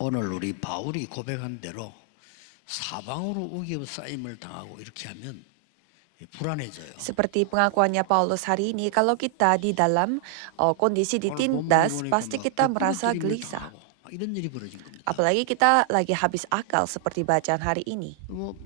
오늘 우리 바울이 고백한 대로 사방으로 우겨 쌓임을 당하고 이렇게 하면 불안해져요. Seperti pengakuannya Paulus hari ini, kalau kita di dalam kondisi 오늘 본문에 ditindas, 보니까 pasti 막 kita 거꾸로 merasa 들임을 gelisah. 당하고 이런 일이 벌어진 겁니다. Apalagi kita lagi habis akal seperti bacaan hari ini.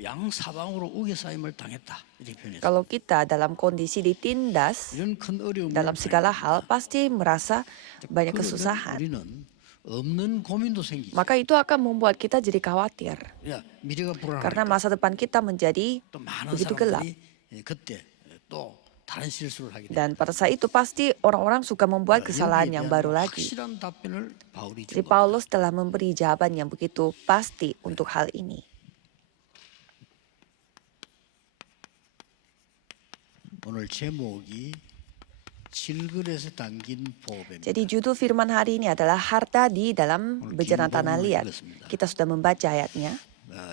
양 사방으로 우겨 쌓임을 당했다 이렇게 표현했어요. Kalau kita dalam kondisi ditindas, 이런 큰 어려움을 dalam segala 당해봅니다. hal pasti merasa banyak 그러면 kesusahan. 우리는 없는 고민도 생기죠. Maka itu akan membuat kita jadi khawatir. 야, 미래가 Karena 불안하니까 masa depan kita menjadi 또 많은 begitu gelap. 사람들이 그때 또 다른 실수를 하게 됩니다. Dan pada saat itu pasti orang-orang suka membuat kesalahan yang baru lagi. 확실한 답변을 바울이 Jadi 준 겁니다. Paulus telah memberi jawaban yang begitu pasti untuk hal ini. 오늘 제목이 질그릇에 담긴 보배입니다. Jadi judul firman hari ini adalah harta di dalam bejana tanah liat. Kita sudah membaca ayatnya.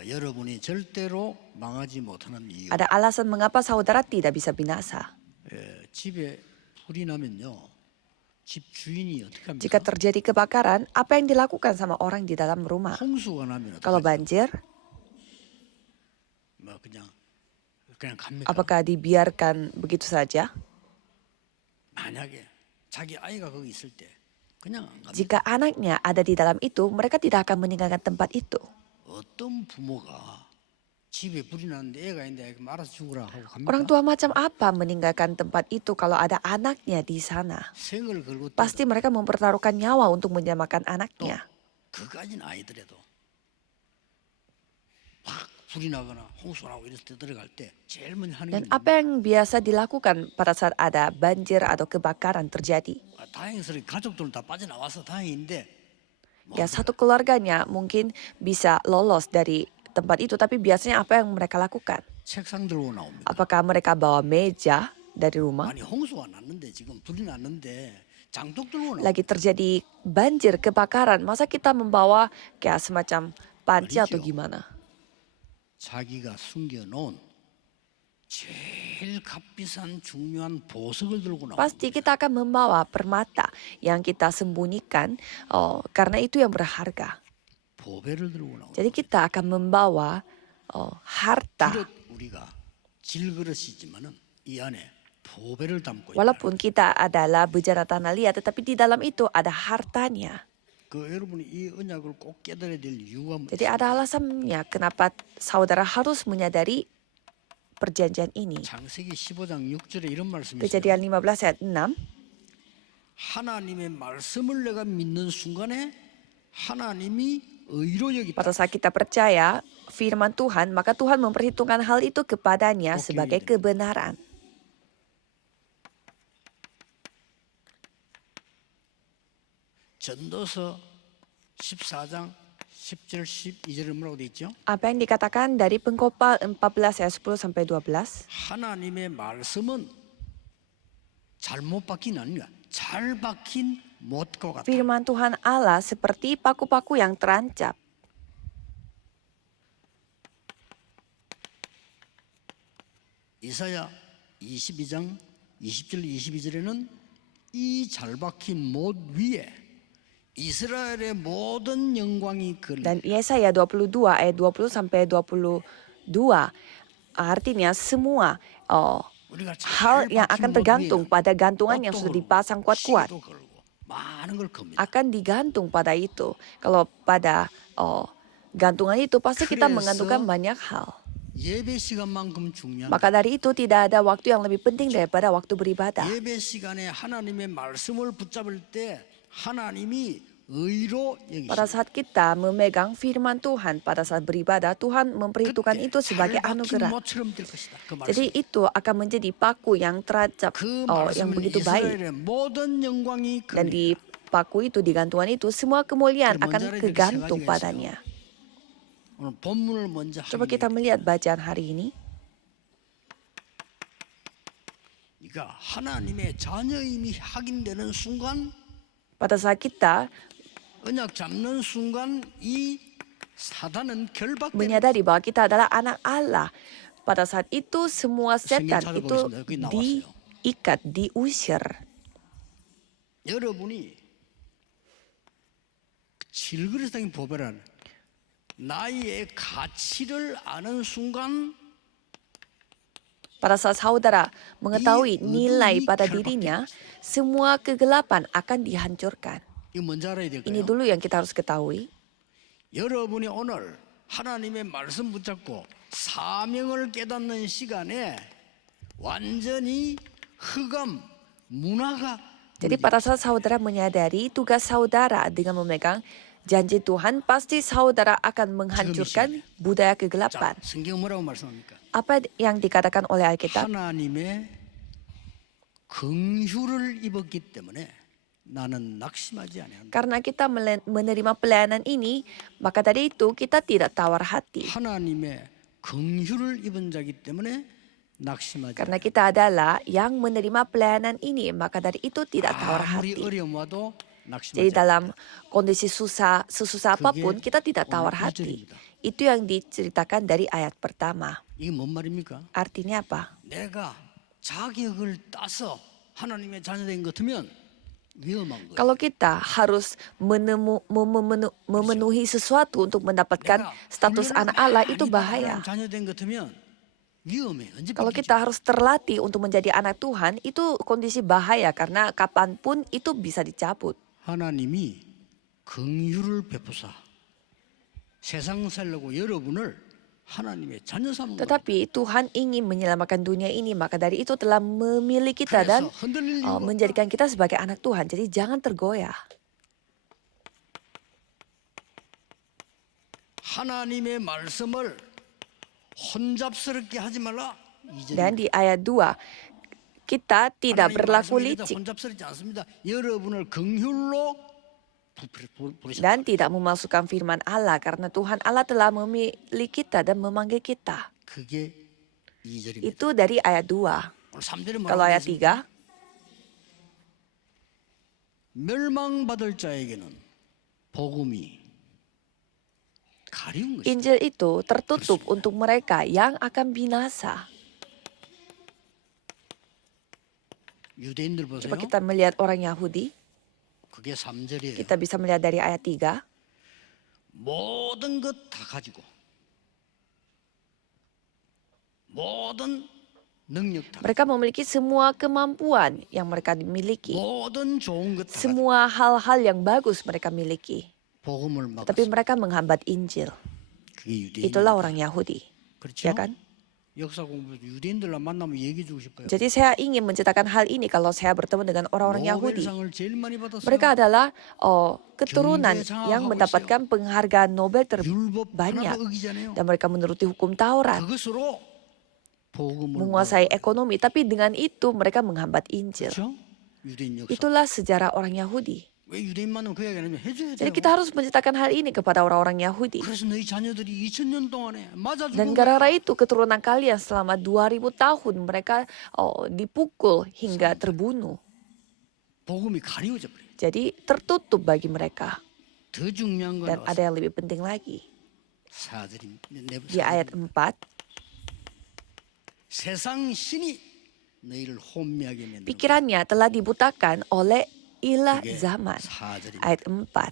여러분이 절대로 망하지 못하는 이유. Ada alasan mengapa saudara tidak bisa binasa. 집에 불이 나면요. 집 주인이 어떻게 합니까? Jika terjadi kebakaran, apa yang dilakukan sama orang di dalam rumah? 홍수가 나면 Kalau 어떡하죠? banjir, 뭐 그냥 갑니까? apakah dibiarkan begitu saja? 만약에 자기 아이가 거기 있을 때 그냥 안 갑니다. Jika anaknya ada di dalam itu, mereka tidak akan meninggalkan tempat itu. 어떤 부모가 집에 불이 났는데 애가 있는데 알아서 죽으라 하고 갑니까? Orang tua macam apa meninggalkan tempat itu kalau ada anaknya di sana? 생을 걸고 Pasti mereka mempertaruhkan nyawa untuk menyelamatkan anaknya. 그까진 아니더라도 확 불이 나거나 홍수가 나고 이럴 때 들어갈 때 제일 먼저 하는 Dan 게 apa yang biasa dilakukan pada saat ada banjir atau kebakaran terjadi? 다행스럽게 가족들은 다 빠져나와서 다행인데 Ya, satu keluarganya mungkin bisa lolos dari tempat itu, tapi biasanya apa yang mereka lakukan? 책상 들고 나옵니다. Apakah mereka bawa meja dari rumah? 아니 홍수가 났는데 지금 불이 났는데 장독 들고 나옵니다. Lagi terjadi banjir, kebakaran, masa kita membawa kayak semacam panci atau Aduh. gimana? 자기가 숨겨놓은 제일 값비싼 중요한 보석을 들고 나옵니다. Pasti kita akan membawa permata yang kita sembunyikan karena itu yang berharga. 보배를 들고 나옵니다. Jadi kita akan membawa harta. 비록 우리가 질그릇이지만은 이 안에 보배를 담고 있다. Walaupun kita adalah bejana tanah liat, tetapi di dalam itu ada hartanya. 여러분이 이 언약을 꼭 깨달아야 될 이유가 Jadi ada alasannya kenapa saudara harus menyadari perjanjian ini. 창세기 15장 6절에 이런 말씀이 있어요. Kejadian 15 ayat 6. 하나님의 말씀을 내가 믿는 순간에 하나님이 의로 여기다. Pada saat kita percaya firman Tuhan, maka Tuhan memperhitungkan hal itu kepadanya sebagai kebenaran. 전도서 14장 10절 12절에 뭐라고 돼 있죠? Apa yang dikatakan dari Pengkhotbah 14 ayat 10 sampai 12? 하나님의 말씀은 잘못 박힌 아니라 잘 박힌 못과 같다. Firman Tuhan Allah seperti paku-paku yang terancap. 이사야 22장 20절 22절에는 이 잘 박힌 못 위에 이스라엘의 모든 영광이 걸려. Dan Yesaya 22 ayat 20 sampai 22 artinya semua 우리가 hal yang akan tergantung pada gantungan yang sudah dipasang kuat-kuat 많은 걸 겁니다. akan digantung pada itu. Kalau pada gantungan itu pasti kita menggantungkan banyak hal. 예배 시간만큼 중요한 Maka dari itu tidak ada waktu yang lebih penting daripada waktu beribadah. 예배 시간에 하나님의 말씀을 붙잡을 때 하나님이 의로 Pada 여기십니다. saat kita memegang firman Tuhan, pada saat beribadah, Tuhan memperhitungkan itu sebagai 잘 박힌 anugerah. 못처럼 될 것이다. 그 Jadi 말씀. itu akan menjadi paku yang terancap, 그 yang 말씀은 begitu baik. 이스라엘의 모든 영광이 Dan di paku itu, di gantungan itu, semua kemuliaan akan kegantung padanya. 오늘 본문을 먼저 Coba kita melihat bacaan hari ini. 그러니까 하나님의 자녀임이 확인되는 순간 Pada saat kita 언약 잡는 순간 이 사단은 결박됩니다. menyadari bahwa kita adalah anak Allah, pada saat itu semua setan itu diikat, diusir. 여러분이 질그릇당인 보배란 나의 가치를 아는 순간 Pada saat saudara mengetahui Ii nilai udui pada kerabakti. dirinya, semua kegelapan akan dihancurkan. 이거 먼저 알아야 될까요? Ini dulu yang kita harus ketahui. 여러분이 오늘 하나님의 말씀 붙잡고 사명을 깨닫는 시간에 완전히 흑암 문화가 Jadi pada saat saudara menyadari tugas saudara dengan memegang janji Tuhan, pasti saudara akan menghancurkan budaya 자, kegelapan. 성경 뭐라고 말씀합니까? Apa yang dikatakan oleh Alkitab? 하나님의 긍휼을 입었기 때문에 나는 낙심하지 아니한다. Karena kita menerima pelayanan ini, maka dari itu kita tidak tawar hati. 하나님의 긍휼을 입은 자기 때문에 낙심하지 Karena kita adalah yang menerima pelayanan ini, maka dari itu tidak tawar 아무리 hati. 어려움 와도 Jadi 낙심하지 dalam kondisi sesusah apapun, kita tidak tawar 오늘 hati. 1절입니다. Itu yang diceritakan dari ayat pertama. 이게 뭔 말입니까? Artinya apa? 내가 자격을 따서 하나님의 자녀된 것 같으면 위험한 거예요. Kalau kita harus memenuhi sesuatu untuk mendapatkan status anak Allah, itu bahaya. 하나님 자녀된 것 같으면 위험해. 언제 Kalau 뺏기지? kita harus terlatih untuk menjadi anak Tuhan, itu kondisi bahaya karena kapanpun itu bisa dicabut. 하나님이 긍휼을 베푸사 세상 살려고 여러분을 하나님의 자녀 삼은 거예요. Tetapi Tuhan ingin menyelamatkan dunia ini, maka dari itu telah memilih kita dan 그래서 흔들릴 이유가 없다. menjadikan kita sebagai anak Tuhan. Jadi jangan tergoyah. 하나님의 말씀을 혼잡스럽게 하지 말라. Dan di ayat 2, kita tidak berlaku licik 혼잡스럽지 않습니다. 여러분을 긍휼로 부르셨다. dan tidak memasukkan firman Allah karena Tuhan Allah telah memilih kita dan memanggil kita. 그게 2절입니다. Itu dari ayat 2. 오늘 3절에 Kalau ayat 뭐라고 3, 멸망받을 자에게는 복음이 가리운 것이다. Injil itu tertutup untuk mereka yang akan binasa. 유대인들 보세요. Coba kita melihat orang Yahudi. 그게 3절이에요. Kita bisa melihat dari ayat 3. 모든 것 다 가지고 모든 능력 다 Mereka memiliki semua kemampuan yang mereka miliki. 모든 좋은 것 다 가지고 Semua hal-hal yang bagus mereka miliki. 복음을 Tapi 막았어. mereka menghambat Injil. 그게 유대인. Itulah orang Yahudi. 그렇죠? Ya kan? 역사 공부 유대인들랑 만나면 얘기해 주고 싶어요. Jadi saya ingin menceritakan hal ini kalau saya bertemu dengan orang-orang Yahudi. 노벨상을 제일 많이 받았어요. Mereka adalah keturunan yang mendapatkan penghargaan Nobel 율법 terbanyak. 하나도 어기잖아요. Dan mereka menuruti hukum Taurat, 그것으로 복음을 menguasai ekonomi. Tapi dengan itu mereka menghambat Injil. 그렇죠? 유대인 역사. Itulah sejarah orang Yahudi. 왜 유대인 만나면 그 얘기 안 하면 해줘야 돼요. Jadi kita harus menceritakan hal ini kepada orang-orang Yahudi. 그래서 너희 자녀들이 2000년 동안에 맞아 Dan 죽은 gara-gara itu keturunan kalian selama 2000 tahun mereka dipukul hingga terbunuh. 복음이 가리워져 버려요. Jadi tertutup bagi mereka. 더 중요한 건 Dan ada yang lebih penting lagi. 4절입니다. Di ayat 4, 세상 신이 너희를 혼미하게 만들고 pikirannya telah dibutakan oleh ilah 그게 zaman. 4절입니다. Ayat 4.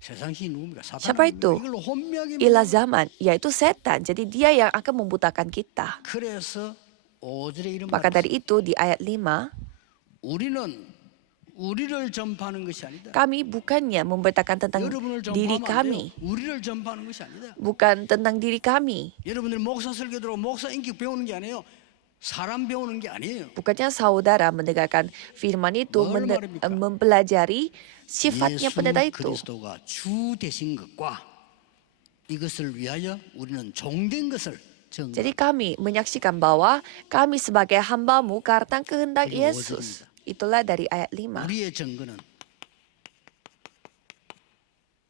세상 신이 누굽니까? Siapa itu? 이걸로 혼미하게 Ilah 만들고 zaman, yaitu setan. Jadi dia yang akan membutakan kita. 그래서 5절에 이런 Maka 말 dari itu di ayat 5, 우리는 우리를 전파하는 것이 아니다. kami bukannya memberitakan tentang 여러분을 diri 전파하면 안 kami. 돼요. 우리를 전파하는 것이 아니다. Bukan tentang diri kami. 여러분들 목사 설교 들어 목사 인격 배우는 게 아니에요. 사람 배우는 게 아니에요. Bukannya saudara mendengarkan firman itu, 뭘 말입니까? mempelajari sifatnya 예수 pendeta itu. 그리스도가 주 되신 것과 이것을 위하여 우리는 종된 것을 증거. Jadi kami menyaksikan bahwa kami sebagai hamba-Mu karena kehendak 이게 Yesus. Itulah dari ayat 5. 우리의 증거는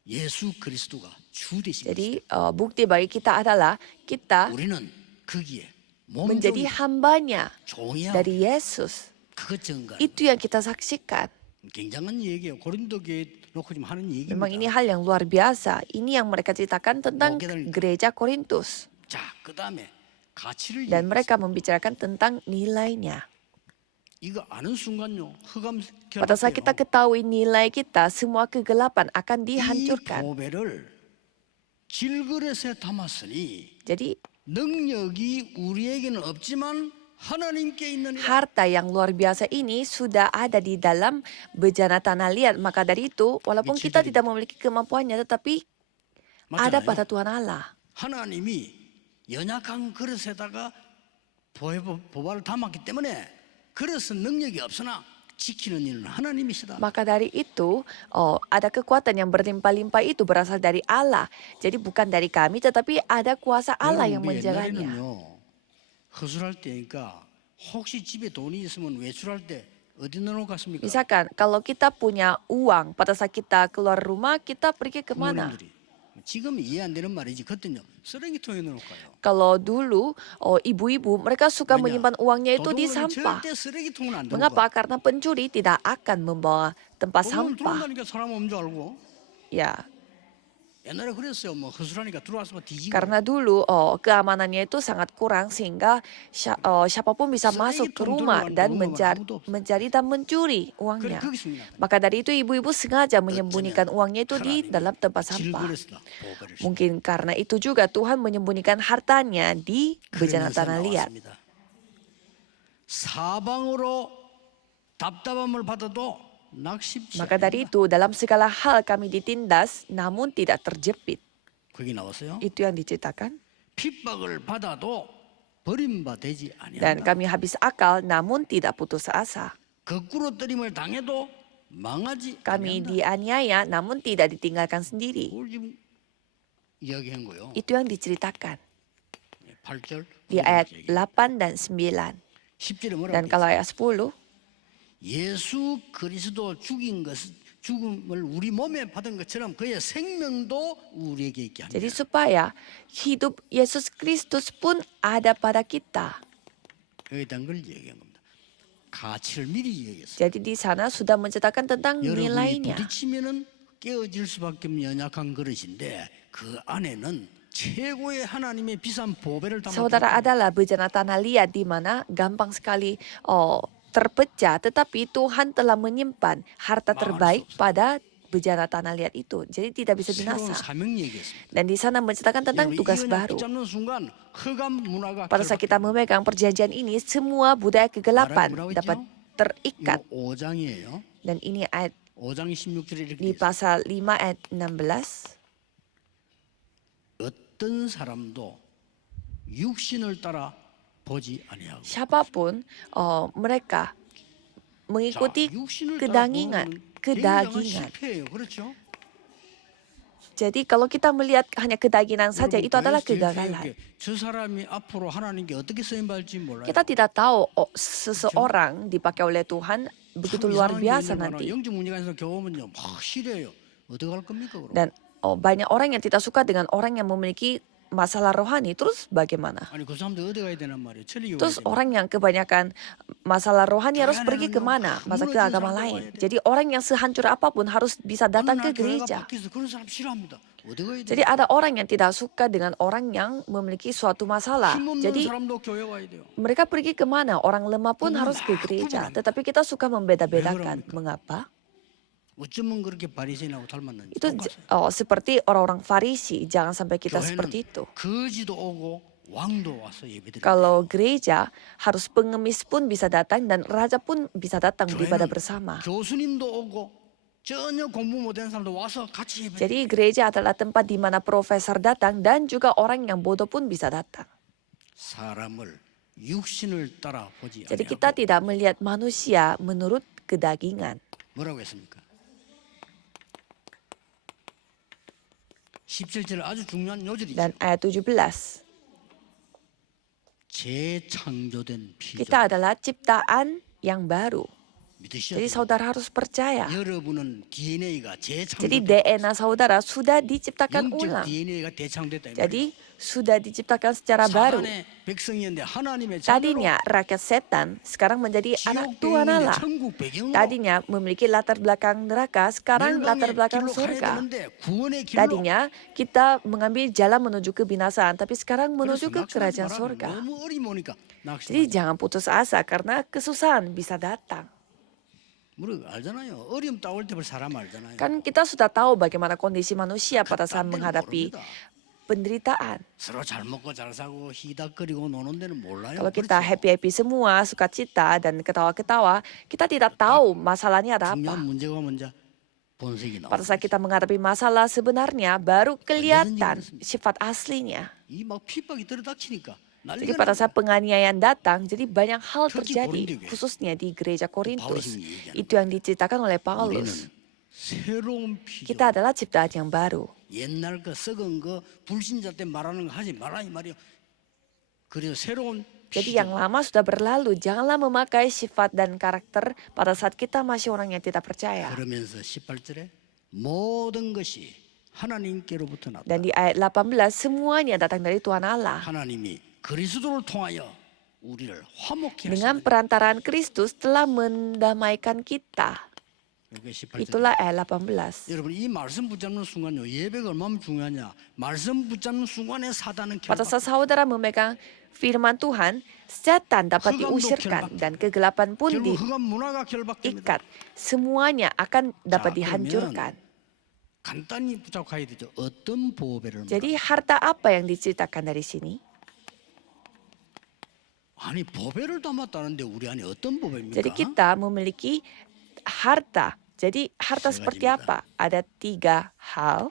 예수 그리스도가 주 되신 것. Jadi bukti bagi kita adalah kita 우리는 거기에 menjadi 몸종이 hambanya 종이야. dari Yesus. 그것 증거. Itu yang kita saksikan. 굉장한 얘기예요. 고린도 교회 놓고 좀 하는 얘기입니다. Memang ini hal yang luar biasa. Ini yang mereka ceritakan tentang Mungkin- gereja Korintus. 자, 그다음에 가치를 Dan 얘기했어요. mereka membicarakan tentang nilainya. 이거 아는 순간요. 흑암 Pada saat kita 결합돼요. ketahui nilai kita, semua kegelapan akan 이 dihancurkan. 보배를 질그릇에 담았으니 Jadi 능력이 우리에게는 없지만 하나님께 있는 harta yang luar biasa ini sudah ada di dalam bejana tanah liat. Maka dari itu, walaupun kita tidak memiliki kemampuannya, tetapi ada 맞잖아요. pada Tuhan Allah. 하나님이 연약한 그릇에다가 보화를 담았기 때문에 그릇은 능력이 없으나 지키는 이는 하나님이시다. Maka dari itu, ada kekuatan yang berlimpah-limpah itu berasal dari Allah. Jadi bukan dari kami, tetapi ada kuasa Allah yang 우리 menjaganya. 옛날에는요 허술할 때니까 혹시 집에 돈이 있으면 외출할 때 어디 넣어 갔습니까? Misalkan, kalau kita punya uang, pada saat kita keluar rumah, kita pergi kemana? 부모님들이 지금 이해 안 되는 말이지 그때는요 쓰레기통에 넣어놓을까요? Kalau dulu, ibu-ibu mereka suka 왜냐? menyimpan uangnya itu di 도둑은 sampah. 절대 쓰레기통은 안 들어가. Mengapa? Karena pencuri tidak akan membawa tempat 도둑은 sampah. 들어온다니까 사람 없는 줄 알고. Ya, 옛날에 그랬어요. 뭐 허술하니까 들어왔으면 뒤지고. karena dulu keamanannya itu sangat kurang sehingga siapapun bisa masuk ke rumah dan mencari dan mencuri 그래 uangnya. 거기 있습니다. Maka dari itu ibu-ibu sengaja menyembunyikan uangnya itu di dalam tempat sampah. 질그릇이다. 보배를. Mungkin karena itu juga Tuhan menyembunyikan hartanya di bejana 그러면서 tanah liat. 나왔습니다. 사방으로 답답함을 받아도 낙심치 Maka dari 않는다. itu dalam segala hal kami ditindas namun tidak terjepit. 거기 나왔어요. Itu yang diceritakan. 핍박을 받아도 버림받지 Dan 아니한다. kami habis akal namun tidak putus asa. 거꾸로 때림을 당해도 망하지 Kami 아니한다. dianiaya namun tidak ditinggalkan sendiri. 그걸 지금 이야기한 거요. Itu yang diceritakan 8절 di ayat 8 dan 9. 10절에 Dan 뭐라고 kalau 있어요? ayat 10, 예수 그리스도 죽음을 우리 몸에 받은 것처럼 그의 생명도 우리에게 있게 jadi 합니다. supaya hidup Yesus Kristus pun ada pada kita. 여기에 대한 걸 얘기한 겁니다. 가치를 미리 얘기했어요. Jadi di sana sudah menceritakan tentang 여러분이 nilainya. 부딪히면은 깨어질 수밖에 없는 연약한 그릇인데 그 안에는 최고의 하나님의 비싼 보배를 Saudara 담았다. adalah bejana tanah liat di mana gampang sekali terpecah, tetapi Tuhan telah menyimpan harta terbaik pada bejana tanah liat itu. Jadi tidak bisa 새로운 binasa. 사명 얘기했습니다. Dan di sana menceritakan tentang 여러분, tugas 이 언약 baru. 붙잡는 순간 흑암 문화가 Pada saat kita memegang perjanjian ini, semua budaya kegelapan 뭐라고 dapat 했죠? terikat. 5장이에요. Dan ini ayat 5장 16절에 이렇게 di 있어요. pasal 5 ayat 16. 어떤 사람도 육신을 따라 보지 아니하고 Siapapun mereka mengikuti kedagingan. 실패예요. 그렇죠? Jadi kalau kita melihat hanya kedagingan saja, 여러분, itu adalah 교회에서 kegagalan. 저 사람이 앞으로 하나님께 어떻게 쓰임 받을지 몰라요. Kita tidak tahu seseorang dipakai oleh Tuhan begitu 참 luar 이상한 게 biasa 있는 거는 nanti. 영적 문제관에서 교우면요 막 싫어요. 어떻게 할 겁니까 그럼? Dan banyak orang yang tidak suka dengan orang yang memiliki masalah rohani. Terus bagaimana? 아니 그 사람들 어디 가야 되nan 말이에요. 천리교 Terus 가야 되나? orang yang kebanyakan masalah rohani harus pergi kemana? Masa ke agama lain. Jadi orang yang sehancur apapun harus bisa datang ke 어느 날 교회가 gereja. 바뀌어서 그런 사람 싫어합니다. 어디 가야 돼? Jadi ada orang yang tidak suka dengan orang yang memiliki suatu masalah. 힘없는 Jadi 사람도 교회 와야 돼요. mereka pergi kemana? Orang lemah pun harus ke gereja. Tetapi kita suka membeda-bedakan. Mengapa? 어쩌면 그렇게 바리새인하고 닮았는지. Itu seperti orang-orang Farisi. Jangan sampai kita seperti itu. 거지도 오고 왕도 와서 예배드려요. Kalau gereja, harus pengemis pun bisa datang dan raja pun bisa datang beribadah bersama. 교수님도 오고 전혀 공부 못한 사람도 와서 같이 예배. Jadi gereja adalah tempat di mana profesor datang dan juga orang yang bodoh pun bisa datang. 사람을 육신을 따라 보지 Jadi 아니하고 kita tidak melihat manusia menurut kedagingan. 뭐라고 했습니까? 17절 아주 중요한 요절이죠. Dan ayat 17. 재창조된 피조. Kita adalah ciptaan yang baru. 믿으셔야 Jadi 돼요. saudara harus percaya. 여러분은 DNA가 Jadi 재창조된 DNA saudara sudah diciptakan 영적 ulang. DNA가 대창됐다. 이 Jadi sudah diciptakan secara baru. 사단의 백성이었는데 하나님의 자녀로 Tadinya rakyat setan, sekarang menjadi anak 지옥 Tuhan 배경인데 Allah. 천국 배경으로 Tadinya memiliki latar belakang neraka, sekarang latar 멸망의 belakang 길로 가야 surga. 되는데 구원의 길로 Tadinya kita mengambil jalan menuju kebinasaan, tapi sekarang menuju ke 그래서 낙심하지 kerajaan 말라고. surga. 너무 어리모니까 Jadi 낙심하지. jangan putus asa karena kesusahan bisa datang. 우리 알잖아요. 어려움 따올 때 사람 알잖아요. Kan kita sudah tahu bagaimana kondisi manusia pada saat 딴 데는 menghadapi 모릅니다. penderitaan. 서로 잘 먹고 잘 사고 희닥거리고 노는 데는 몰라요. Kalau kita 그렇죠? happy-happy semua, sukacita dan ketawa-ketawa, kita tidak tahu masalahnya ada apa. 중요한 문제가 먼저 본색이 Pada 나와요. saat kita menghadapi masalah sebenarnya baru kelihatan sifat aslinya. 이 막 핍박이 들이닥치니까 Jadi 난리가 pada 납니다. saat penganiayaan datang, jadi banyak hal 특히 terjadi, 고린도 교회. khususnya di gereja Korintus. 바울이 얘기하는 Itu yang diceritakan oleh 우리는 Paulus. 새로운 피조. Kita adalah ciptaan yang baru. 옛날 거 썩은 거 불신자 때 말하는 거 하지 말라 이 말이요. 그래서 새로운 Jadi 피조. yang lama sudah berlalu, janganlah memakai sifat dan karakter pada saat kita masih orang yang tidak percaya. 그러면서 18절에 모든 것이 하나님께로부터 났다. Dan di ayat 18, semuanya datang dari Tuhan Allah. 하나님이 그리스도를 통하여 우리를 화목케 Dengan 하시는 perantaraan Kristus telah mendamaikan kita. 이게 18절. Itulah ayat 18. 여러분 이 말씀 붙잡는 순간요 예배가 얼마나 중요하냐. 말씀 붙잡는 순간에 사단은 Pada 결박. saat saudara memegang firman Tuhan, setan dapat diusirkan dan kegelapan pun 결국 흑암 문화가 결박됩니다. diikat. Semuanya akan dapat 자, dihancurkan. 간단히 붙잡아야 되죠. 어떤 보배를 Jadi harta apa yang diceritakan dari sini? 아니 보배를 담았다는데 우리 안에 어떤 보배입니까? Jadi kita memiliki harta. Jadi harta 세 seperti 가지입니다. apa? Ada 3 hal.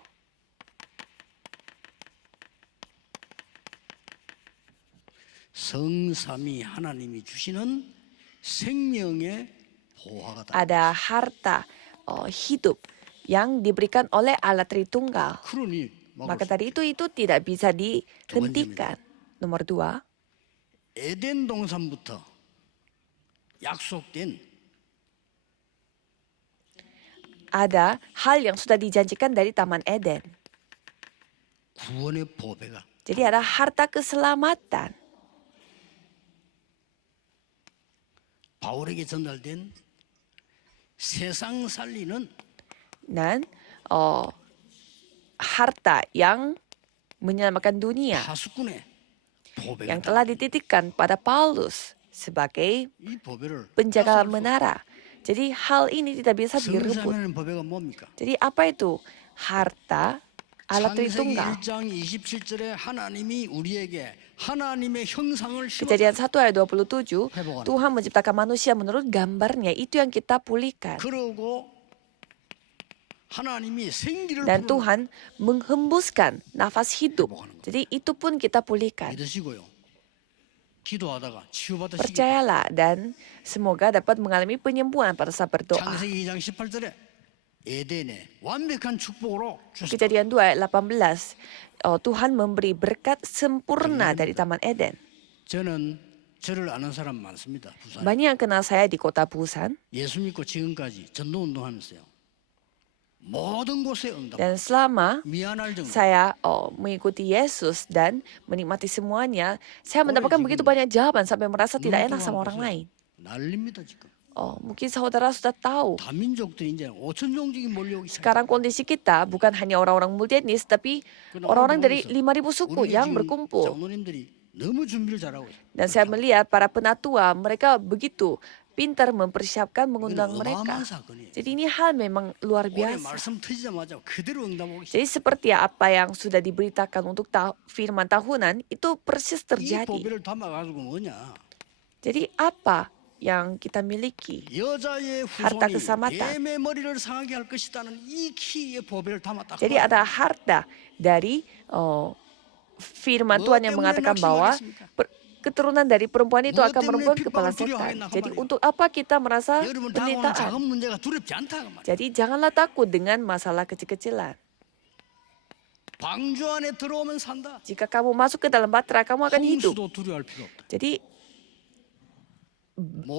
성삼위 하나님이 주시는 생명의 보화가 다. Ada harta hidup yang diberikan oleh Allah Tritunggal. 그러니 Maka dari itu tidak bisa dihentikan. Nomor 2, 에덴 동산부터 약속된 ada hal yang sudah dijanjikan dari Taman Eden. 구원의 보배가 Jadi ada harta keselamatan. 바울에게 전달된 세상 살리는 Dan harta yang menyelamatkan dunia 파수꾼의 보배가 yang telah dititipkan pada Paulus sebagai 이 보배를 penjaga 뺏어갈 수 menara. Jadi hal ini tidak bisa direbut. 성삼위하는 보배가 뭡니까? Jadi apa itu? Harta Allah 창세기 Tritunggal. 1장 27절에 하나님이 우리에게 하나님의 형상을 Kejadian 심었다. 1 ayat 27, 회복하는 Tuhan menciptakan manusia menurut gambarnya. Itu yang kita pulihkan. 그러고 하나님이 생기를 Dan 부르는 Tuhan menghembuskan nafas hidup. Jadi itu pun kita pulihkan. 믿으시고요. 기도하다가 치유받으시기 Percayalah dan semoga dapat mengalami penyembuhan pada saat berdoa. 창세기 2장 18절에 에덴의 완벽한 축복으로 주셨다. Kejadian 2 ayat 18, Tuhan memberi berkat sempurna dari Taman Eden. 저는 저를 아는 사람 많습니다. 부산. Banyak yang kenal saya di kota Busan. 예수 믿고 지금까지 전도 운동하면서요. 모든 곳에 응답. Dan selama 미안할 정도. saya mengikuti Yesus dan menikmati semuanya, saya mendapatkan begitu banyak jawaban sampai merasa tidak enak sama orang lain. 난립니다 지금. Mungkin saudara sudah tahu. 다민족들이 이제 5천 종족이 몰려오기 시작. Sekarang kondisi kita bukan hanya orang-orang multietnis, tapi orang-orang dari 5.000 suku yang berkumpul. 장로님들이 너무 준비를 잘하고 있어요. Dan saya melihat para penatua, mereka begitu pintar mempersiapkan mengundang 이거는 mereka. 어마어마한 사건이에요. Jadi ini hal memang luar 올해 biasa. 말씀 터지자마자 그대로 응답하고 있어요. Jadi seperti apa yang sudah diberitakan untuk firman tahunan, itu persis 이 terjadi. 보배를 담아가지고 뭐냐? Jadi apa yang kita miliki? 여자의 harta 후손이 keselamatan. 뱀의 머리를 상하게 할 것이다는 이 키의 보배를 담았다. Jadi ada harta dari firman Tuhan yang mengatakan bahwa keturunan dari perempuan itu akan merenggut kepala setan. Jadi untuk apa kita merasa 여러분 다가오는 penderitaan? 작은 문제가 두렵지 않다 그 말이에요. Jadi janganlah takut dengan masalah kecil-kecilan. 방주 안에 들어오면 산다. Jika kamu masuk ke dalam batra, kamu akan hidup. 홍수도 두려워할 필요 없다. Jadi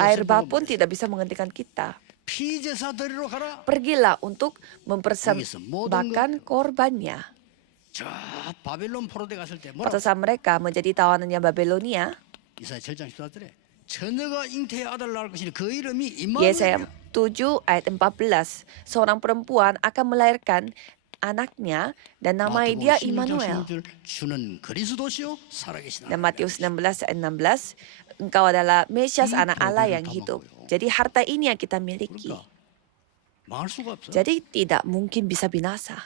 air bah pun tidak bisa menghentikan kita. 피제사 드리러 가라. Pergilah untuk mempersembahkan korbannya. 저 바벨론 포로대 갔을 때 Pada 뭐라고? saat mereka menjadi tawanannya Babelonia, 이사야 7장 14절에 처녀가 잉태의 아들을 낳을 것이니 그 이름이 Yesaya 임마누엘이야. 7 ayat 14, seorang perempuan akan melahirkan anaknya dan namai 마태복음 dia 16장 Immanuel. 16절 주는 그리스도시요 살아계신 Dan 하나님. Matius 16 ayat 16, engkau adalah Mesias 이 anak Allah 보배를 yang 다 hidup. 먹고요. Jadi harta ini yang kita miliki. 그러니까 망할 수가 없어. Jadi tidak mungkin bisa binasa.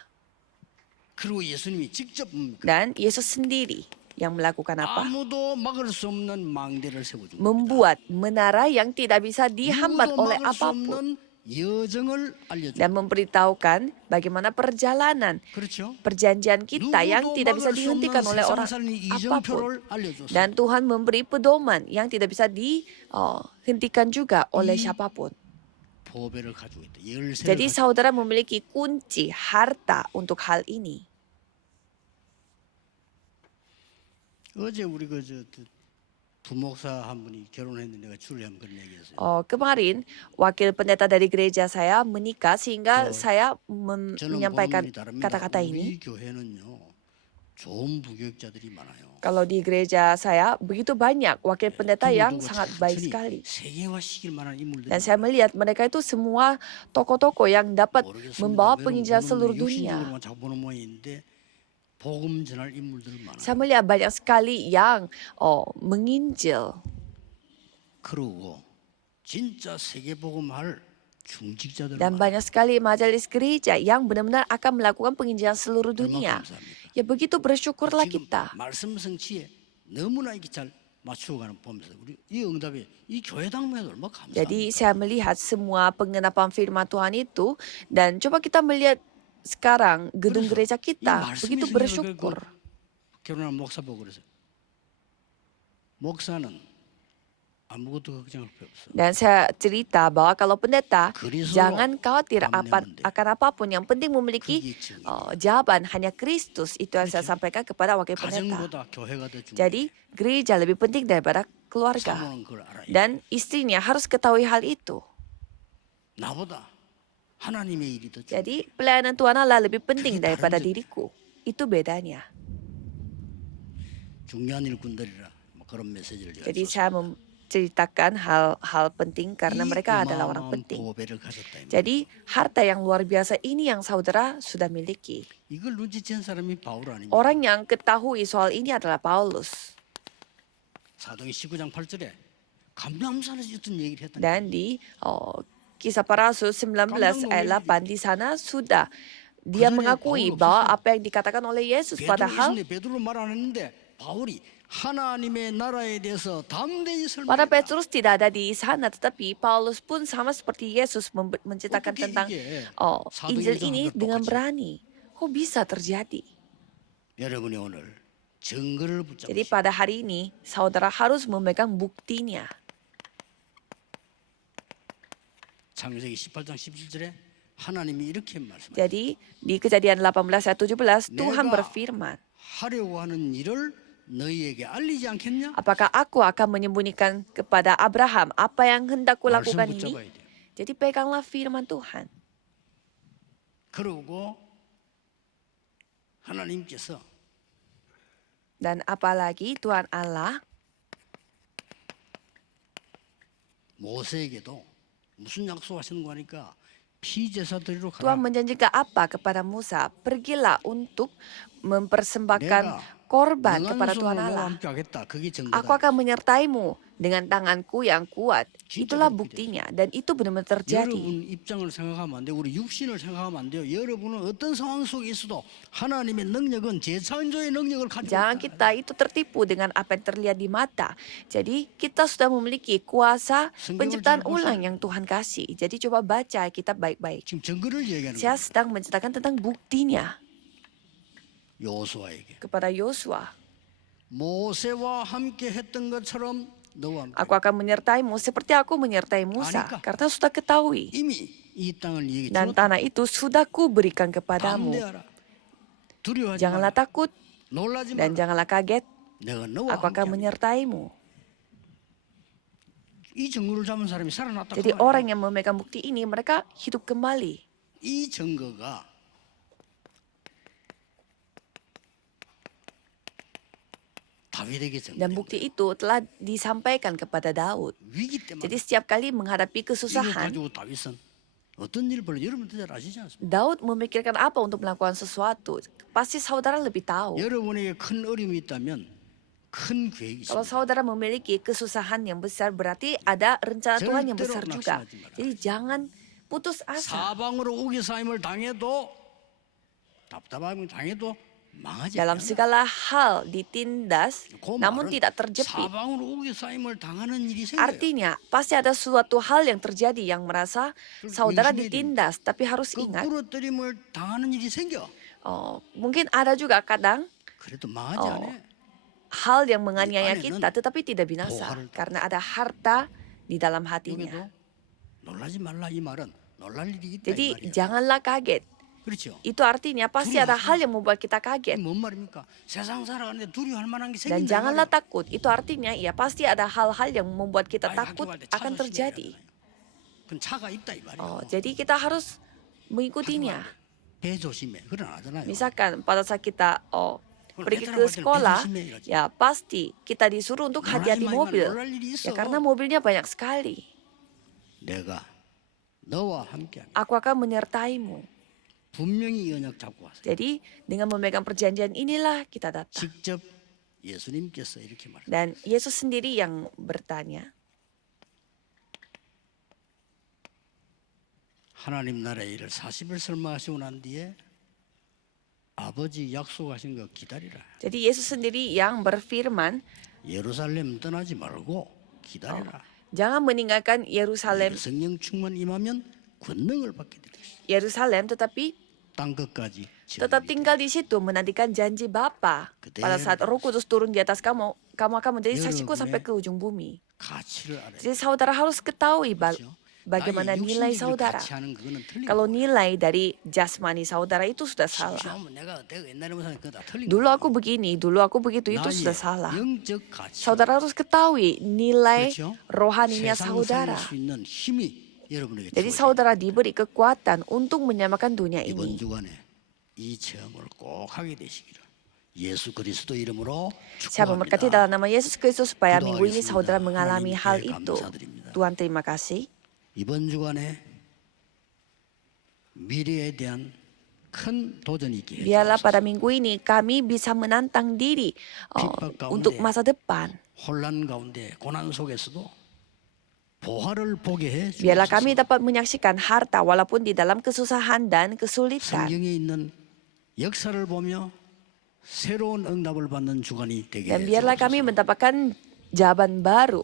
그리고 예수님이 직접 Dan Yesus sendiri yang melakukan apa? 아무도 막을 수 없는 망대를 세워줍니다. Membuat menara yang tidak bisa dihambat 누구도 oleh 막을 수 apapun. 없는 여정을 알려줍니다. Dan memberitahukan bagaimana perjalanan 그렇죠? perjanjian kita yang 누구도 tidak bisa 막을 수 없는 dihentikan oleh orang 세상 살리 apapun. 이정표를 알려줬어요. Dan Tuhan memberi pedoman yang tidak bisa dihentikan juga oleh siapapun. 보배를 가지고 있다. 열쇠를 Jadi 가지고 saudara memiliki kunci harta untuk hal ini. 어제 우리 부목사 한 분이 결혼했는데 내가 주례 하면 그런 얘기했어요. Kemarin wakil pendeta dari gereja saya menikah sehingga saya 저는 menyampaikan 보는 분이 다릅니다. kata-kata 우리 ini. 교회는요 좋은 부교육자들이 많아요. Kalau di gereja saya begitu banyak wakil pendeta yang 두고두고 sangat baik 천천히 sekali. 세계화시킬 만한 인물들이 Dan saya melihat mereka itu semua tokoh-tokoh yang dapat 모르겠습니다. membawa 여러분 penginjilan 보는 seluruh 분이 dunia. 육신적으로만 자꾸 보는 모양인데 복음 전할 인물들 많아요. Saya melihat banyak sekali yang menginjil. 그러고 진짜 세계 복음할 중직자들 Dan 많아요. banyak sekali majelis gereja yang benar-benar akan melakukan penginjilan seluruh 얼마나 dunia. 감사합니까? Ya begitu bersyukurlah 지금 kita. 말씀 성취에 너무나 이렇게 잘 맞추어가는 보면서 우리 이 응답에 이 교회 당면에도 얼마나 감사합니까? Jadi saya melihat semua pengenapan firman Tuhan itu dan coba kita melihat sekarang gedung 그래서 gereja 이 kita 말씀이 begitu 생겨서 bersyukur. 결혼한 목사 보고 그래서 목사는 아무것도 걱정할 필요 없어. Dan saya cerita bahwa kalau pendeta 그리스도로 jangan khawatir 감내면 돼. akan apapun, yang penting memiliki 그게 증인. jawaban hanya Kristus. Itu yang saya sampaikan kepada wakil pendeta. 가정보다 교회가 더 중요해. Jadi gereja lebih penting daripada keluarga. 사모는 그걸 알아야 돼. Dan istrinya harus ketahui hal itu. 나보다 하나님의 일이 더 중요해. Jadi pelayanan Tuhan Allah lebih penting 그게 daripada 다른 diriku. Itu bedanya. 중요한 일꾼들이라 뭐 그런 메시지를 제가 Jadi 줬어요. saya menceritakan hal-hal penting karena 이 mereka adalah orang 어마어마한 penting. 보배를 가졌다. 이 말이에요. Jadi harta yang luar biasa ini yang saudara sudah miliki. 이걸 눈치챈 사람이 바울 아닙니까? Orang yang ketahui soal ini adalah Paulus. 사도행 19장 8절에 감람산에서 어떤 얘기를 했다. Dan di Kisah Para Rasul 19 ayat 8 di sana sudah dia mengakui bahwa apa yang dikatakan oleh Yesus padahal 베드로 말 안 했는데 바울이 하나님의 나라에 대해서 담대히 pada 설명했다. Petrus tidak ada di sana, tetapi Paulus pun sama seperti Yesus menceritakan 어떻게 tentang 이게 Injil 사도행전 ini 하나도 dengan 똑같이. berani. Kok bisa terjadi? 여러분이 오늘 증거를 Jadi 붙잡으시고 pada hari ini saudara harus memegang buktinya. 창세기 18장 17절에 하나님이 이렇게 말씀하셨어요. Jadi di Kejadian 18 ayat 17 Tuhan 내가 berfirman, 하려고 하는 일을 너희에게 알리지 않겠냐? apakah aku akan menyembunyikan kepada Abraham apa yang hendak 말씀 kulakukan ini? 붙잡아야 돼요. Jadi peganglah firman Tuhan. 그러고 하나님께서 Dan apalagi Tuhan Allah 모세에게도 무슨 약속하시는 거 하니까 피제사 드리러 Tuhan 가라. menjanjikan apa kepada Musa? Pergilah untuk mempersembahkan 내가 korban 능한 kepada Tuhan 손으로 Allah. 함께 하겠다. 그게 Aku 증거다. akan menyertaimu dengan tanganku yang kuat. 진짜 Itulah 그렇게 buktinya dan itu benar-benar terjadi. 여러분 입장을 생각하면 안 돼요. 우리 육신을 생각하면 안 돼요. 여러분은 어떤 상황 속에 있어도 하나님의 능력은 재창조의 능력을 가지고 Jangan 있다. kita itu tertipu dengan apa yang terlihat di mata. Jadi kita sudah memiliki kuasa penciptaan ulang yang Tuhan kasih. Jadi coba baca kitab baik-baik. 지금 증거를 얘기하는 Saya 거예요. sedang menceritakan tentang buktinya 요수아에게 kepada Yosua. 모세와 함께 했던 것처럼 너와 함께 Aku akan menyertaimu seperti aku menyertai Musa. Anika. Karena sudah ketahui. 이미 이 땅을 얘기 Dan tanah itu sudah kuberikan kepadamu. 담대하라. 두려워하지 Janganlah 마라. takut 놀라지 dan 마라. janganlah kaget. 내가 너와 Aku 함께 akan 하리라. menyertaimu. 이 증거를 잡은 사람이 살아났다. Jadi 그 말이에요. orang yang memegang bukti ini mereka hidup kembali. 이 증거가 다윗에게 Dan 전가된 bukti 거예요. itu telah disampaikan kepada Daud. 위기 때마다 Jadi setiap kali menghadapi 이거 kesusahan, 가지고 다윗은 어떤 일을 벌여 여러분도 잘 아시지 않습니까? Daud memikirkan apa untuk melakukan sesuatu. Pasti saudara lebih tahu. 여러분에게 큰 어려움이 있다면 큰 계획이 Kalau 있습니다. saudara memiliki kesusahan yang besar, berarti ada rencana Tuhan yang besar juga. Jadi jangan putus asa. 사방으로 우겨싸임을 당해도 답답함을 당해도 망하지 Dalam 않는다. segala hal ditindas, 그 namun 말은 tidak terjepit. 사방으로 우겨싸임을 당하는 일이 생겨요. Artinya, pasti ada suatu hal yang terjadi yang merasa saudara ditindas, tapi harus ingat, 거꾸로 때림을 당하는 일이 생겨. mungkin ada juga kadang 그래도 망하지 어, 않아. hal yang menganiaya 안에는 kita, tetapi tidak binasa, 보화를 karena ada harta di dalam hatinya. 여기도 놀라지 말라 이 말은 놀랄 일이 있다 이 Jadi 말이야. janganlah kaget. 그렇죠. Itu artinya pasti ada hal yang membuat kita 이게 kaget. 뭔 말입니까? 세상 살아가는데 두려워할 만한 게 Dan 생긴다. 이 janganlah 말이야. takut. Itu artinya ya pasti ada hal-hal yang membuat kita 아이, takut 학교 갈때 차 akan 조심해야 terjadi. 되잖아요. 그건 차가 있다 이 말이야. Jadi kita harus mengikutinya. 배 조심해. 그건 안 하잖아요. Misalkan pada saat kita pergi ke sekolah, ya pasti kita disuruh untuk hati-hati mobil. Ya karena mobilnya banyak sekali. 내가 너와 함께하며 Aku akan menyertaimu. 분명히 이 언약 잡고 왔어요. Jadi dengan memegang perjanjian inilah kita datang. 직접 예수님께서 이렇게 말씀. Dan Yesus sendiri yang bertanya, 하나님 나라의 일을 40일 설명하시고 난 뒤에 아버지 약속하신 거 기다리라. jadi Yesus sendiri yang berfirman, 예루살렘 떠나지 말고 기다리라. jangan meninggalkan Yerusalem, 성령 충만 임하면 권능을 받게 되리라. Yerusalem, tetapi 땅 끝까지 tetap tinggal di situ menantikan janji Bapa. Pada saat Roh Kudus turun di atas kamu, kamu akan menjadi saksiku sampai ke ujung bumi. 가치를 알아야 Jadi saudara harus ketahui 되죠. bagaimana 나의 nilai 육신적인 saudara. 가치하는 그거는 틀린 Kalau 거야. nilai dari jasmani saudara itu sudah salah. 시험은 내가 옛날에 보면 그거 다 틀린 Dulu 거야. aku begini, dulu aku begitu, itu 나의 sudah salah. 영적 가치. Saudara harus ketahui nilai 그렇죠? rohaninya 세상 saudara. 살릴 수 있는 힘이 여러분에게 Jadi 주어져요. saudara diberi kekuatan untuk menyamakan dunia 이번 ini. 주간에 이 체험을 꼭 하게 되시기를 예수 그리스도 이름으로 Saya memberkati 축복합니다. dalam nama Yesus Kristus supaya minggu ini 기도하겠습니다. saudara mengalami 하나님께 hal itu. 감사드립니다. Tuhan terima kasih. 이번 주간에 미래에 대한 큰 도전이 있게 Biarlah 해주옵소서. pada minggu ini kami bisa menantang diri untuk masa depan. 혼란 가운데 고난 속에서도 보화를 보게 해 Biarlah 주옵소서. kami dapat menyaksikan harta walaupun di dalam kesusahan dan kesulitan. 성경에 있는 역사를 보며 새로운 응답을 받는 주간이 되게 해 Dan biarlah kami 주옵소서. mendapatkan jawaban baru.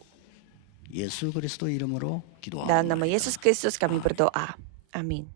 예수 그리스도 이름으로 Dalam nama 기도합니다. Yesus Kristus kami berdoa. Amin.